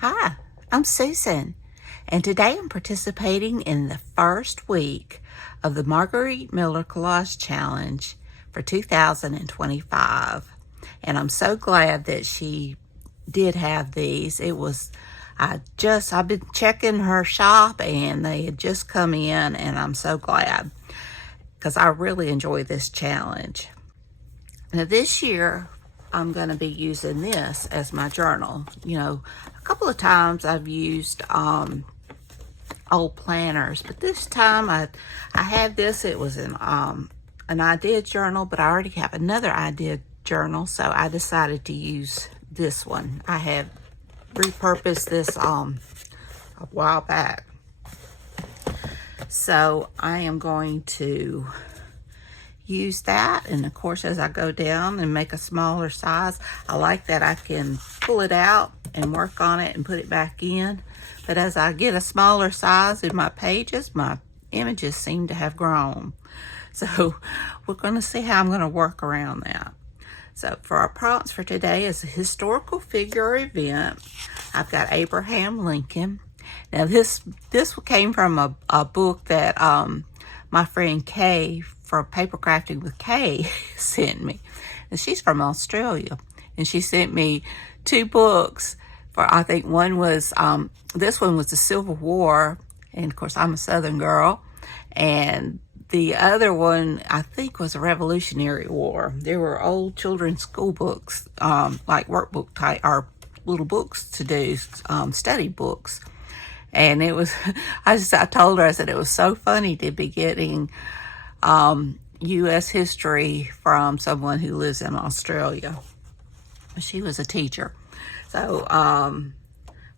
Hi, I'm Susan, and today I'm participating in the first week of the Margarete Miller Collage Challenge for 2025. And I'm so glad that she did have these. I've been checking her shop and they had just come in, and I'm so glad because I really enjoy this challenge. Now this year, I'm going to be using this as my journal. You know, a couple of times I've used old planners, but this time I had this. It was an idea journal, but I already have another idea journal, so I decided to use this one. I had repurposed this a while back. So I am going to use that, and of course as I go down and make a smaller size, I like that I can pull it out and work on it and put it back in. But as I get a smaller size in my pages, my images seem to have grown. So we're going to see how I'm going to work around that. So for our prompts for today is a historical figure or event. I've got Abraham Lincoln. Now this came from a book that my friend Kay from Papercrafting with Kay sent me. And she's from Australia. And she sent me 2 books. I think one was, this one was the Civil War. And of course I'm a Southern girl. And the other one, I think, was a Revolutionary War. There were old children's school books, like workbook type, or little books to do, study books. And it was, I told her, I said, it was so funny to be getting U.S. history from someone who lives in Australia. She was a teacher. So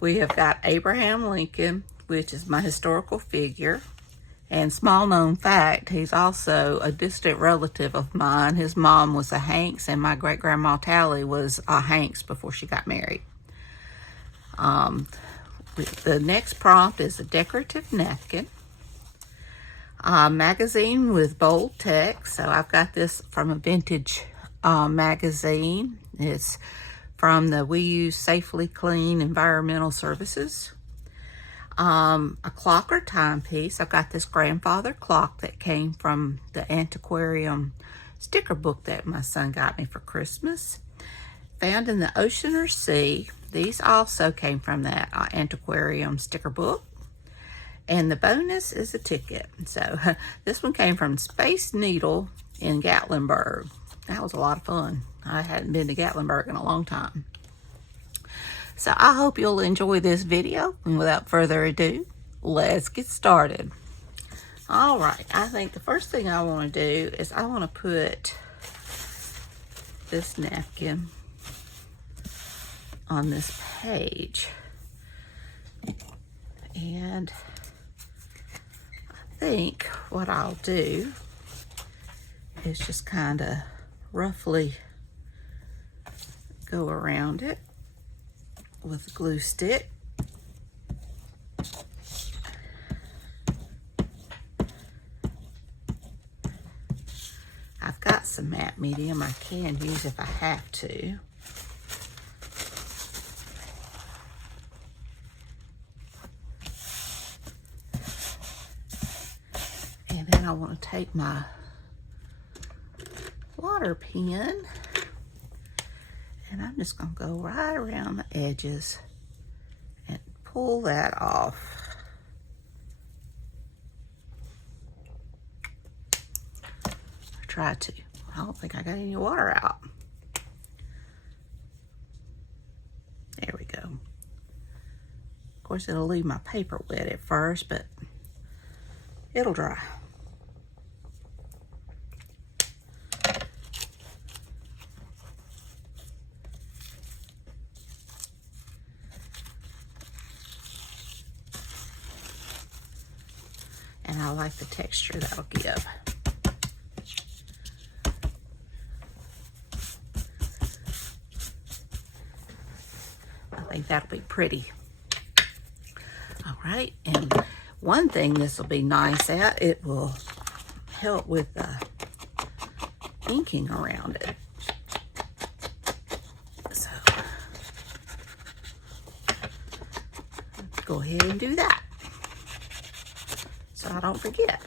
we have got Abraham Lincoln, which is my historical figure. And small known fact, he's also a distant relative of mine. His mom was a Hanks, and my great-grandma Tally was a Hanks before she got married. The next prompt is a decorative napkin. Magazine with bold text. So I've got this from a vintage magazine. It's from the We Use Safely Clean Environmental Services. A clock or timepiece. I've got this grandfather clock that came from the antiquarium sticker book that my son got me for Christmas. Found in the ocean or sea. These also came from that antiquarium sticker book. And the bonus is a ticket. So this one came from Space Needle in Gatlinburg. That was a lot of fun. I hadn't been to Gatlinburg in a long time. So I hope you'll enjoy this video. And without further ado, let's get started. All right, I think the first thing I want to do is I want to put this napkin on this page. And I think what I'll do is just kind of roughly go around it with a glue stick. I've got some matte medium I can use if I have to. And then I want to take my water pen, and I'm just going to go right around the edges and pull that off. Try to. I don't think I got any water out. There we go. Of course, it'll leave my paper wet at first, but it'll dry. And I like the texture that'll give. I think that'll be pretty. All right, and one thing this will be nice at, it will help with the inking around it. So go ahead and do that so I don't forget.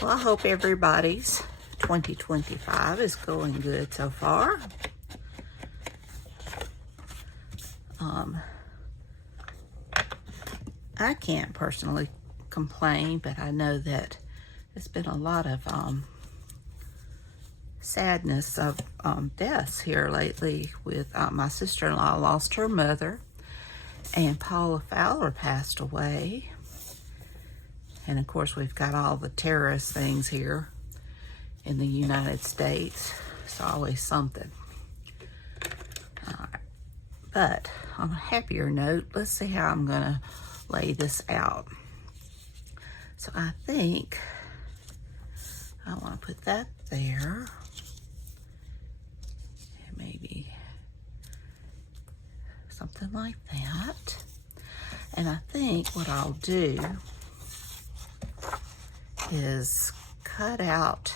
Well, I hope everybody's 2025 is going good so far. I can't personally complain, but I know that there's been a lot of sadness of deaths here lately with my sister-in-law lost her mother, and Paula Fowler passed away. And of course, we've got all the terrorist things here in the United States. It's always something. But on a happier note, let's see how I'm gonna lay this out. So I think I want to put that there. And maybe something like that. And I think what I'll do is cut out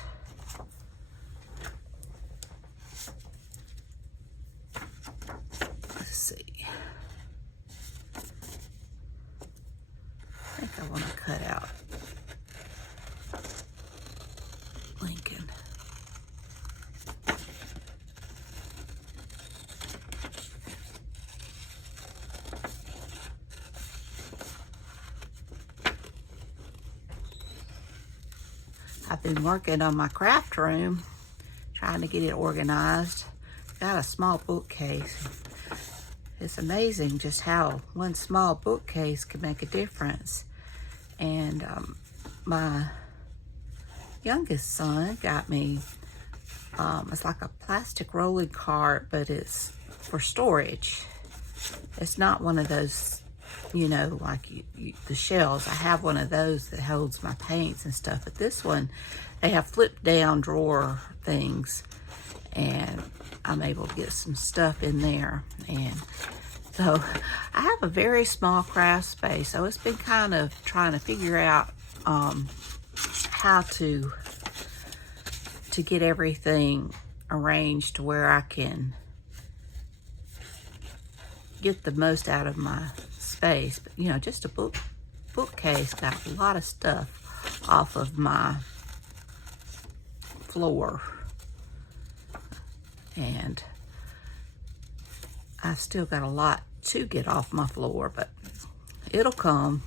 I want to cut out Lincoln. I've been working on my craft room, trying to get it organized. Got a small bookcase. It's amazing just how one small bookcase can make a difference. And my youngest son got me, it's like a plastic rolling cart, but it's for storage. It's not one of those, you know, like the shelves. I have one of those that holds my paints and stuff, but this one, they have flip down drawer things, and I'm able to get some stuff in there. And so I have a very small craft space, so it's been kind of trying to figure out how to get everything arranged to where I can get the most out of my space. But, you know, just a bookcase got a lot of stuff off of my floor. And I've still got a lot to get off my floor, but it'll come.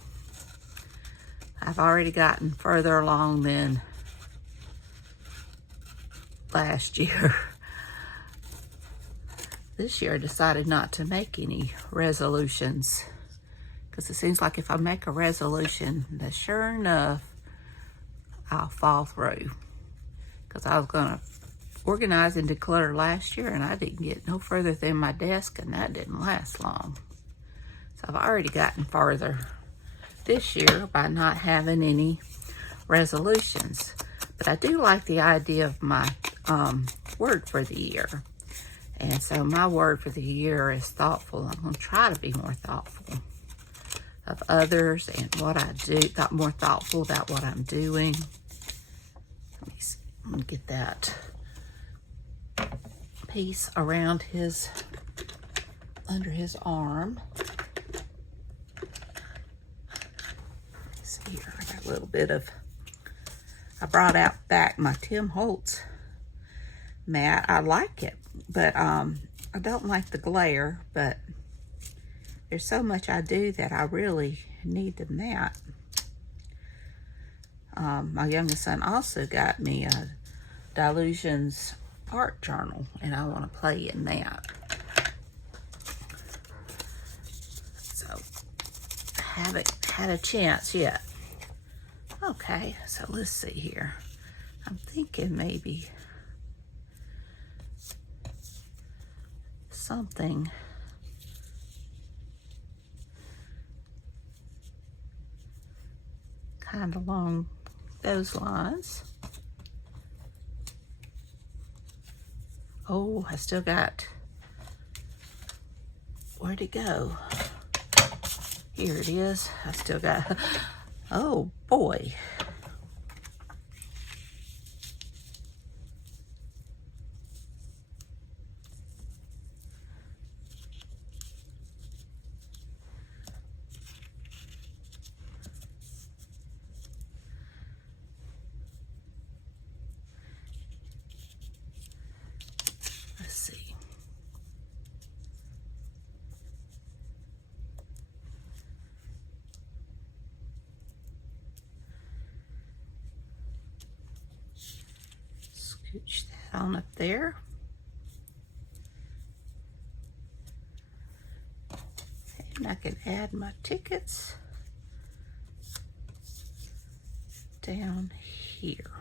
I've already gotten further along than last year. This year I decided not to make any resolutions, because it seems like if I make a resolution, that sure enough, I'll fall through. Because I was gonna organize and declutter last year, and I didn't get no further than my desk, and that didn't last long. So I've already gotten farther this year by not having any resolutions. But I do like the idea of my word for the year. And so my word for the year is thoughtful. I'm going to try to be more thoughtful of others and what I do, more thoughtful about what I'm doing. Let me see. I'm going to get that piece around under his arm. Let's see here. I got a little bit of, I brought out back my Tim Holtz mat. I like it, but I don't like the glare, but there's so much I do that I really need the mat. My youngest son also got me a Delusions art journal, and I want to play in that. So I haven't had a chance yet. Okay, so let's see here. I'm thinking maybe something kind of along those lines. Oh, I still got, where'd it go? Here it is. I still got, oh boy. that on up there. And I can add my tickets down here.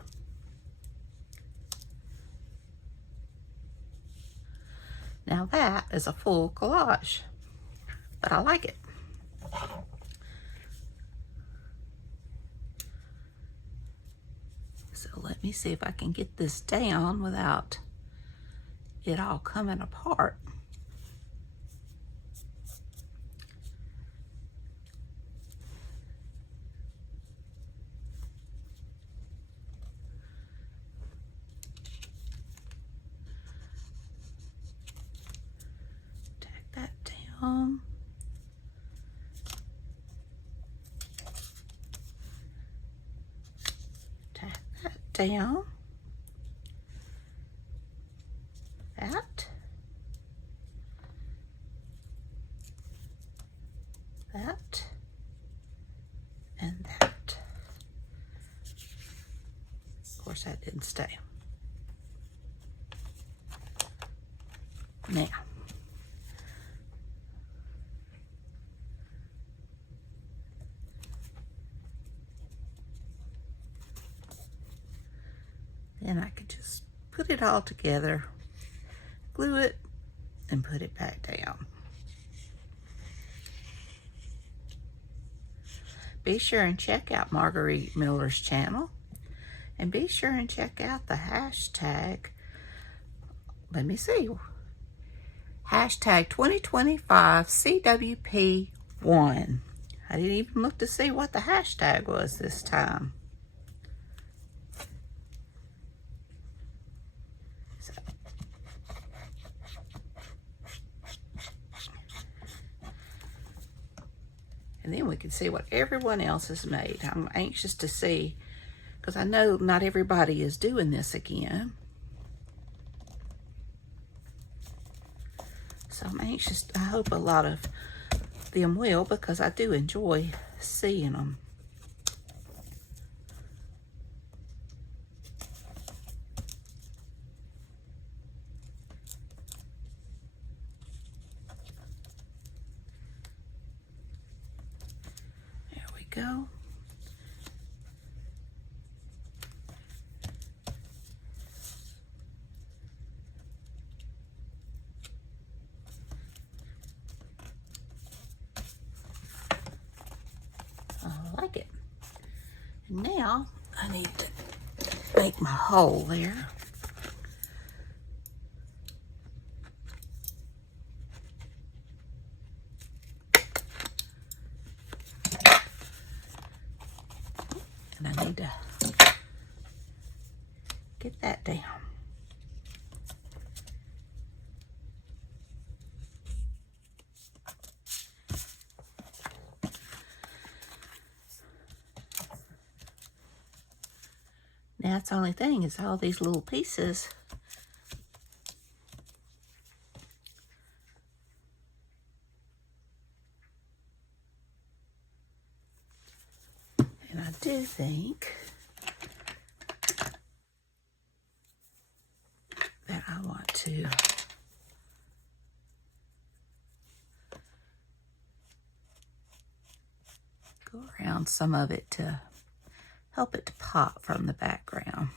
Now that is a full collage, but I like it. So let me see if I can get this down without it all coming apart. Tack that down. Tack that down. That. That. And that. Of course, that didn't stay. Now, then I could just put it all together, glue it, and put it back down. Be sure and check out Margarete Miller's channel, and be sure and check out the hashtag, let me see, hashtag 2025 CWP1. I didn't even look to see what the hashtag was this time. And then we can see what everyone else has made. I'm anxious to see, because I know not everybody is doing this again. So I'm anxious. I hope a lot of them will, because I do enjoy seeing them. There we go. I like it. And now I need to make my hole there. And I need to get that down. Now that's the only thing is all these little pieces and I do think that I want to go around some of it to help it to pop from the background.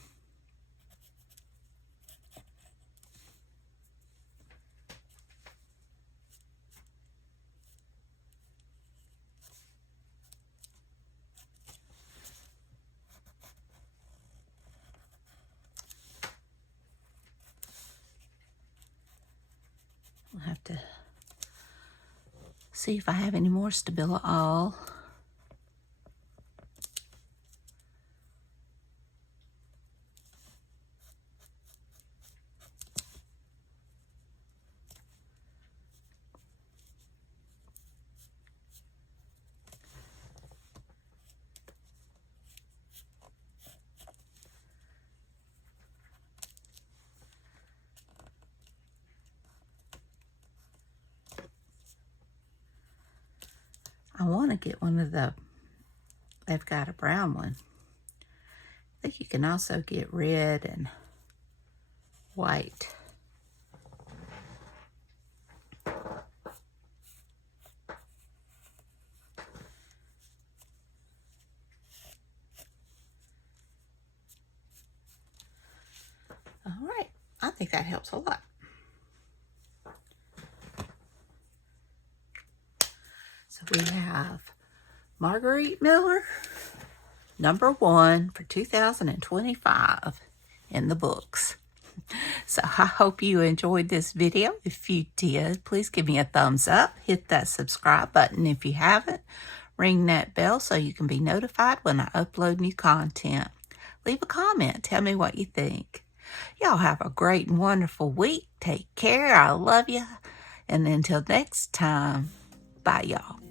I'll have to see if I have any more Stabilo All. I want to get one of the, they've got a brown one. I think you can also get red and white. All right, I think that helps a lot. So we have Margarete Miller, #1 for 2025 in the books. So I hope you enjoyed this video. If you did, please give me a thumbs up. Hit that subscribe button if you haven't. Ring that bell so you can be notified when I upload new content. Leave a comment. Tell me what you think. Y'all have a great and wonderful week. Take care. I love you. And until next time, bye y'all.